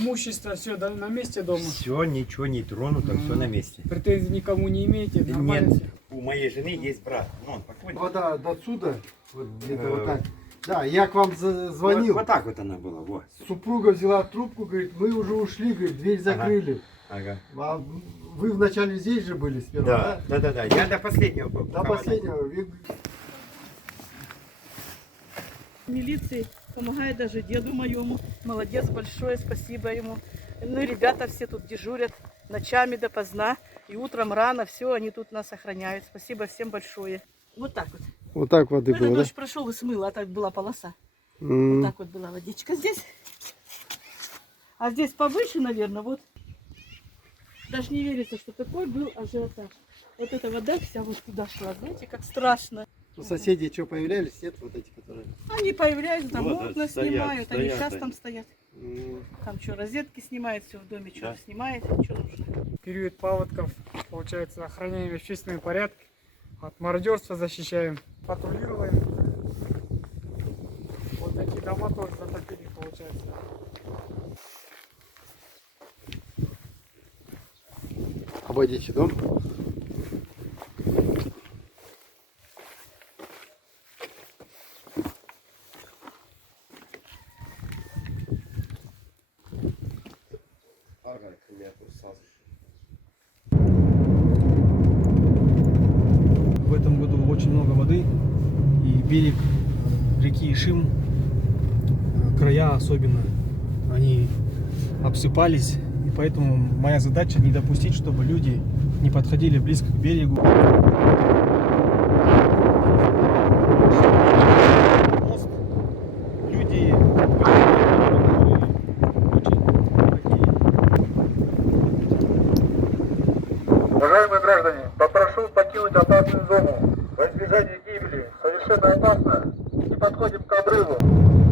Имущество все на месте дома? Все, ничего не тронуто, все на месте. Претензий никому не имеете? Нормально Нет, всё? у моей жены есть брат. Ну, он покойный. Вода до отсюда, вот где-то вот так. Да, я к вам звонил. Вот так вот она была, вот. Супруга взяла трубку, говорит, мы уже ушли, говорит, дверь закрыли. Ага. А вы вначале здесь же были сперва, да? Да. Я до последнего был. До последнего. Милиции помогает даже деду моему. Молодец большое, спасибо ему. Ну и ребята все тут дежурят ночами допоздна и утром рано. Все, они тут нас охраняют. Спасибо всем большое. Вот так вот. Вот так воды Это было, да? дождь прошел и смыло, а так была полоса. Вот так вот была водичка здесь. А здесь повыше, наверное, вот. Даже не верится, что такой был ажиотаж. Вот эта вода вся вот туда шла. Знаете, как страшно. У соседей что, появлялись? Нет, вот эти, которые... Они появляются, там Вот, окна стоят, снимают, они стоят сейчас они. там стоят. Там что, розетки снимают, все в доме, что Да. снимает, что нужно. Период паводков, получается, охраняем общественный порядок, от мародерства защищаем, патрулируем. Вот такие дома тоже затопили, получается. Обойдите дом. В этом году очень много воды, и берег реки Ишим, края особенно, они обсыпались, и поэтому моя задача не допустить, чтобы люди не подходили близко к берегу. Мост. Люди Уважаемые граждане, попрошу покинуть опасную зону. Во избежание гибели совершенно опасно. Не подходим к обрыву.